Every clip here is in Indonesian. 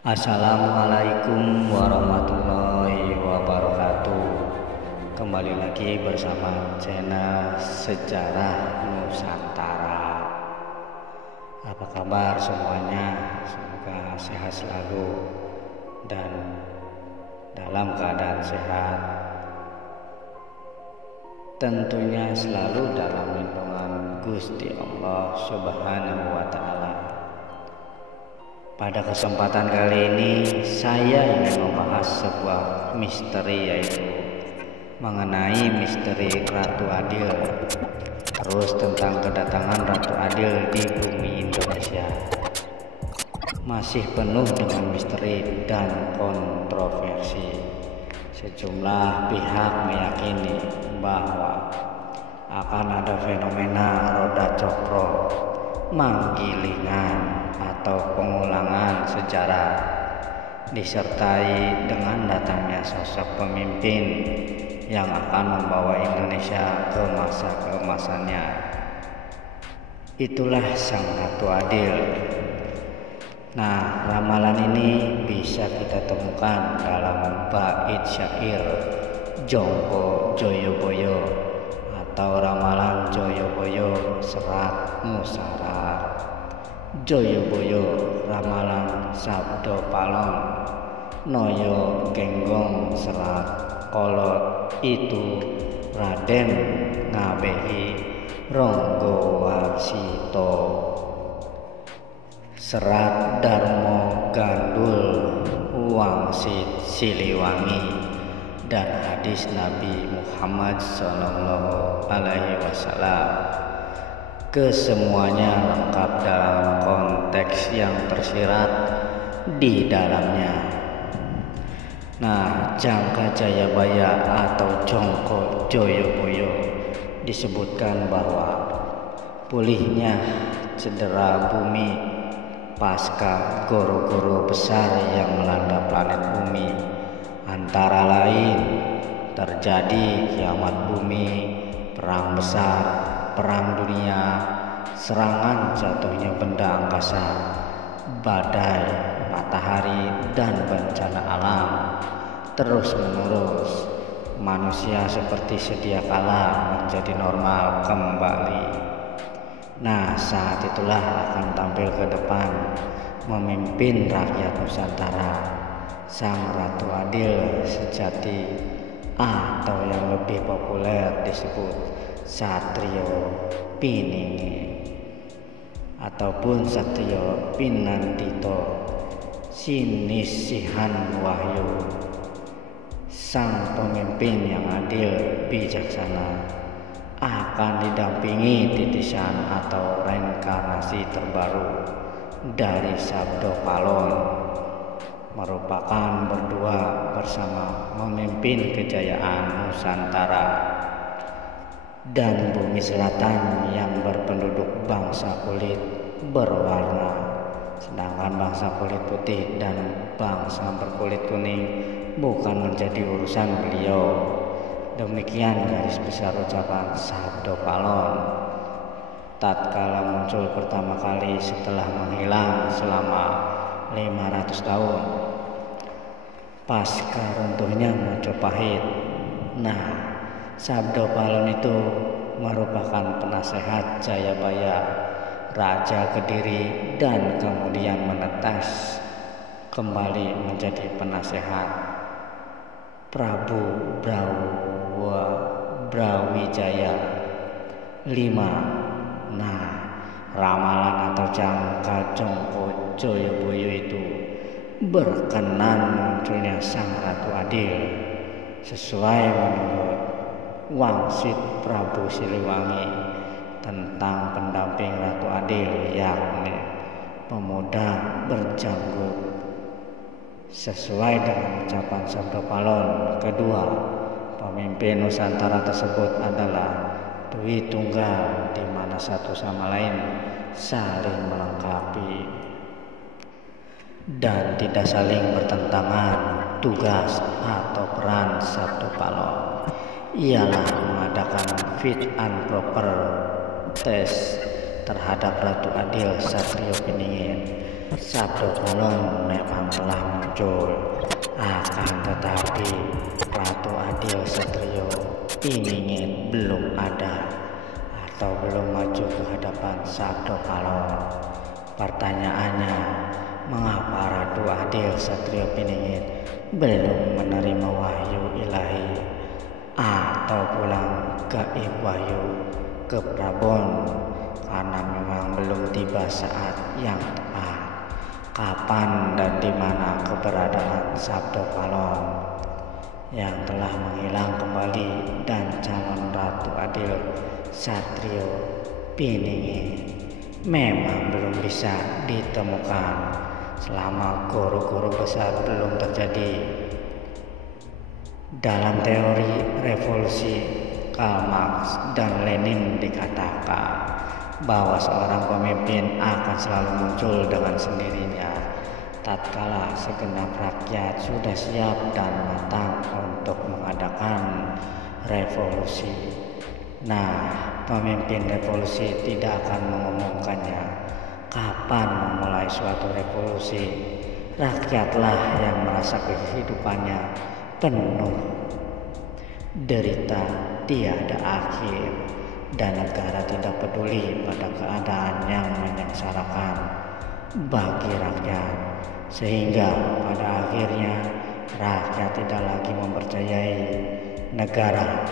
Assalamualaikum warahmatullahi wabarakatuh. Kembali lagi bersama channel Sejarah Nusantara. Apa kabar semuanya? Semoga sehat selalu dan dalam keadaan sehat. Tentunya selalu dalam lindungan Gusti Allah Subhanahu wa Ta'ala. Pada kesempatan kali ini saya ingin membahas sebuah misteri, yaitu mengenai misteri Ratu Adil. Terus tentang kedatangan Ratu Adil di bumi Indonesia. Masih penuh dengan misteri dan kontroversi. Sejumlah pihak meyakini bahwa akan ada fenomena roda cokro, manggilingan, atau pengulangan sejarah, disertai dengan datangnya sosok pemimpin yang akan membawa Indonesia ke masa keemasannya. Itulah Sang Ratu Adil. Nah, ramalan ini bisa kita temukan dalam bait syair Jongko Joyoboyo atau ramalan Joyoboyo Serat Musarar. Joyoboyo ramalan Sabdo Palon, Noyo Genggong Serat Kolot itu Raden Ngabehi Ronggo Warsito, Serat Darmo Gandul Wangsit Siliwangi, dan hadis Nabi Muhammad SAW. Kesemuanya lengkap dalam konteks yang tersirat di dalamnya. Nah, Jangka Jayabaya atau Jongko Joyoboyo disebutkan bahwa pulihnya cedera bumi pasca goro-goro besar yang melanda planet bumi, antara lain terjadi kiamat bumi, perang besar, perang dunia, serangan jatuhnya benda angkasa, badai, matahari, dan bencana alam. Terus menerus, manusia seperti sedia kala menjadi normal kembali. Nah, saat itulah akan tampil ke depan memimpin rakyat Nusantara, Sang Ratu Adil sejati, atau yang lebih populer disebut Satrio Piningit ataupun Satrio Pinandito Sinisihan Wahyu. Sang pemimpin yang adil bijaksana akan didampingi titisan atau reinkarnasi terbaru dari Sabdo Palon, merupakan berdua bersama memimpin kejayaan Nusantara dan bumi selatan yang berpenduduk bangsa kulit berwarna, sedangkan bangsa kulit putih dan bangsa berkulit kuning bukan menjadi urusan beliau. Demikian garis besar ucapan Sabdo Palon tatkala muncul pertama kali setelah menghilang selama 500 tahun pasca runtuhnya Majapahit. Nah, Sabdo Palon itu merupakan penasehat Jayabaya, Raja Kediri, dan kemudian menetas kembali menjadi penasehat Prabu Brawijaya V. Nah, ramalan atau Jangka Jongko Joyoboyo itu berkenan munculnya Sang Ratu Adil sesuai menurut Wangsit Prabu Siliwangi tentang pendamping Ratu Adil, yakni pemuda berjanggut. Sesuai dengan ucapan Sabdo Palon kedua, pemimpin Nusantara tersebut adalah Dwi Tunggal, di mana satu sama lain saling melengkapi dan tidak saling bertentangan. Tugas atau peran Sabdo Palon ialah mengadakan fit and proper test terhadap Ratu Adil Satrio Piningit. Sabdo Palon memang telah muncul. Akan tetapi Ratu Adil Satrio Piningit belum ada atau belum maju ke hadapan Sabdo Palon. Pertanyaannya, mengapa Ratu Adil Satrio Piningit belum menerima wahyu ilahi atau pulang gaib wahyu ke Prabon? Karena memang belum tiba saat yang tepat. Kapan dan di mana keberadaan Sabdo Palon yang telah menghilang kembali dan calon Ratu Adil Satrio Piningit memang belum bisa ditemukan selama guru-guru besar belum terjadi. Dalam teori revolusi Karl Marx dan Lenin dikatakan bahwa seorang pemimpin akan selalu muncul dengan sendirinya tatkala segenap rakyat sudah siap dan matang untuk mengadakan revolusi. Nah, pemimpin revolusi tidak akan mengumumkannya kapan memulai suatu revolusi. Rakyatlah yang merasa kehidupannya penuh derita tiada akhir, dan negara tidak peduli pada keadaan yang menyengsarakan bagi rakyat, sehingga pada akhirnya rakyat tidak lagi mempercayai negara.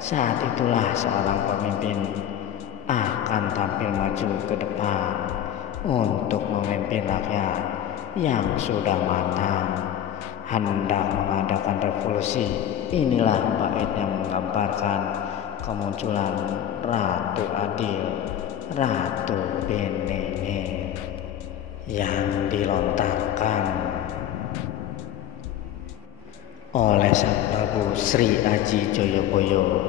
Saat itulah seorang pemimpin akan tampil maju ke depan untuk memimpin rakyat yang sudah matang hendak mengadakan revolusi. Inilah bait yang menggambarkan kemunculan Ratu Adil, Ratu Piningit yang dilontarkan oleh Sang Prabu Sri Aji Joyoboyo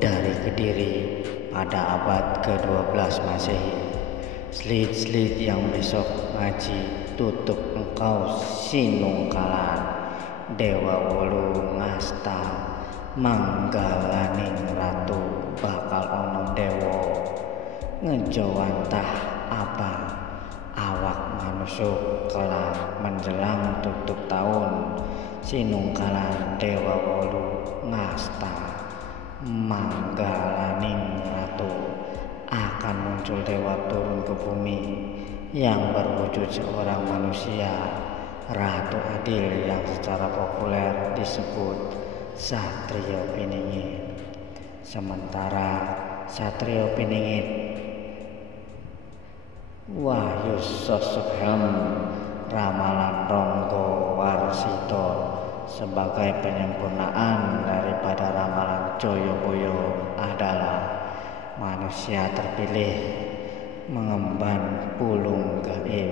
dari Kediri pada abad ke-12 Masehi. Slit-slit yang besok ngaji tutup engkau sinungkalan, Dewa Wolu ngasta manggalaning ratu bakal ono dewo ngejawantah abang awak manusuk kelak menjelang tutup tahun sinungkalan Dewa Wolu ngasta manggalaning ratu akan muncul dewa turun ke bumi yang berwujud seorang manusia, Ratu Adil yang secara populer disebut Satrio Piningit. Sementara Satrio Piningit wahyu sosok helm ramalan Ronggo Warsito sebagai penyempurnaan daripada ramalan Joyoboyo adalah manusia terpilih mengemban pulung gaib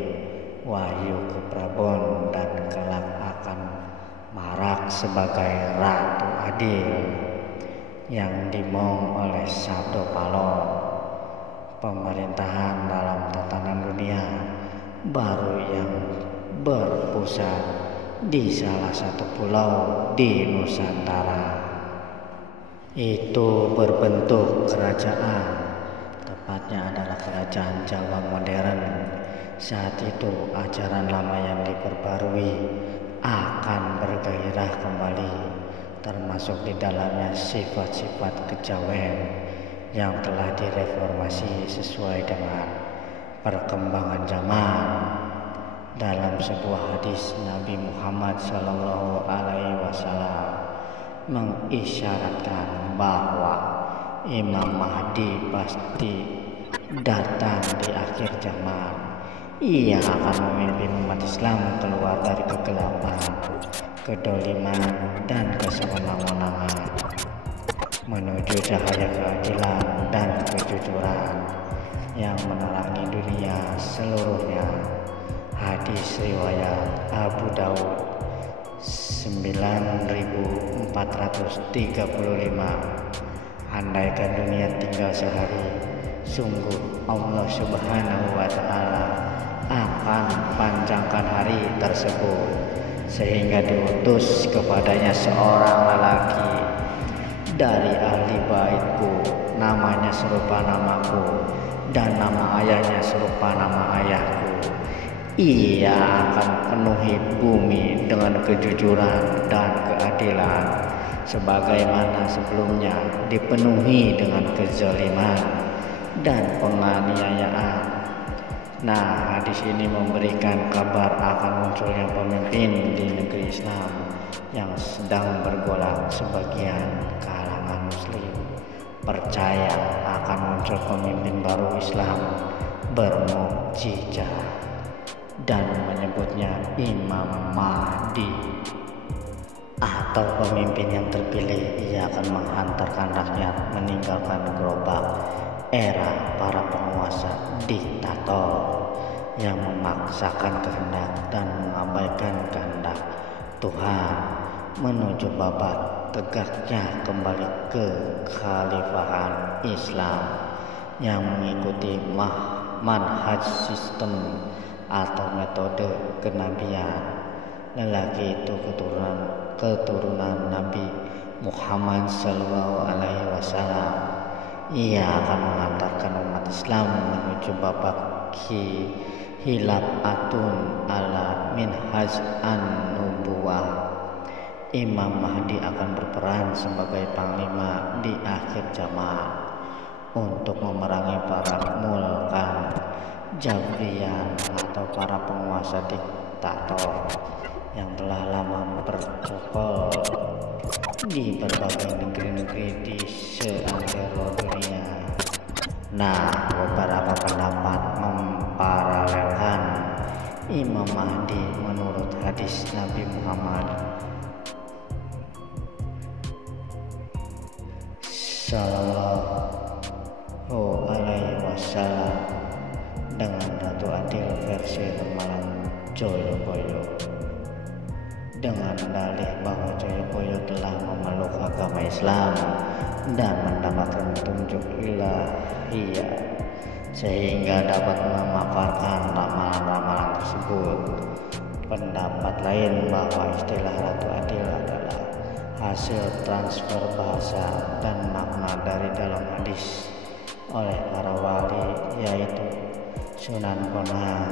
wahyu ke Prabon dan kelak akan marak sebagai Ratu Adil yang dimong oleh Sabdo Palon. Pemerintahan dalam tatanan dunia baru yang berpusat di salah satu pulau di Nusantara. Itu berbentuk kerajaan, tepatnya adalah kerajaan Jawa modern. Saat itu ajaran lama yang diperbarui akan bergairah kembali, termasuk di dalamnya sifat-sifat kejawen yang telah direformasi sesuai dengan perkembangan zaman. Dalam sebuah hadis Nabi Muhammad SAW mengisyaratkan bahwa Imam Mahdi pasti datang di akhir zaman. Ia akan memimpin umat Islam keluar dari kegelapan, kedoliman, dan kesewenang-wenangan menuju cahaya keadilan dan kejujuran yang menerangi dunia seluruhnya. Hadis riwayat Abu Daud 9435. Andaikan dunia tinggal sehari, sungguh Allah Subhanahu wa Ta'ala akan panjangkan hari tersebut sehingga diutus kepadanya seorang lelaki dari ahli baitku, namanya serupa namaku dan nama ayahnya serupa nama ayahku. Ia akan penuhi bumi dengan kejujuran dan keadilan, sebagaimana sebelumnya dipenuhi dengan kezaliman dan penganiayaan. Nah, hadis ini memberikan kabar akan munculnya pemimpin di negeri Islam yang sedang bergolak. Sebagian kalangan muslim percaya akan muncul pemimpin baru Islam bermukjizat dan menyebutnya Imam Mahdi atau pemimpin yang terpilih. Ia akan menghantarkan rakyat meninggalkan gerobak era para penguasa diktator yang memaksakan kehendak dan mengabaikan kehendak Tuhan menuju babak tegaknya kembali ke kekhalifahan Islam yang mengikuti manhaj sistem atau metode kenabian. Lelaki itu keturunan Nabi Muhammad SAW. Ia akan mengantarkan umat Islam menuju babak hilafatun ala minhaj an-nubuwah. Imam Mahdi akan berperan sebagai panglima di akhir zaman untuk memerangi para mulkan Jabrian atau para penguasa diktator yang telah lama bercokol di berbagai negeri-negeri di seantero dunia. Nah, beberapa pendapat memparalelkan Imam Mahdi menurut hadis Nabi Muhammad Sallallahu Alaihi Wasallam dengan Ratu Adil versi Remalan Joyoboyo, dengan dalih bahwa Joyoboyo telah memeluk agama Islam dan mendapatkan petunjuk ilahiyah sehingga dapat memaparkan ramalan-ramalan tersebut. Pendapat lain bahwa istilah Ratu Adil adalah hasil transfer bahasa dan makna dari dalam hadis oleh para wali, yaitu Sunan Bonang,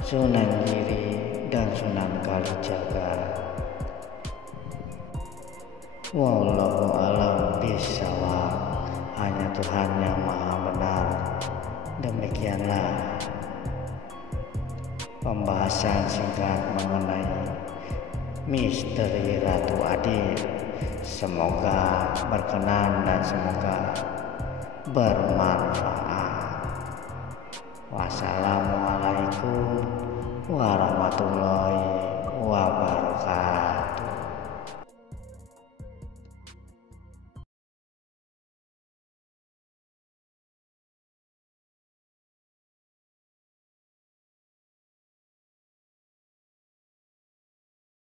Sunan Giri, dan Sunan Kalijaga. Wallahu a'lam bishawab. Hanya Tuhan yang Maha Benar. Demikianlah pembahasan singkat mengenai misteri Ratu Adil. Semoga berkenan dan semoga bermanfaat. Wassalamualaikum warahmatullahi wabarakatuh.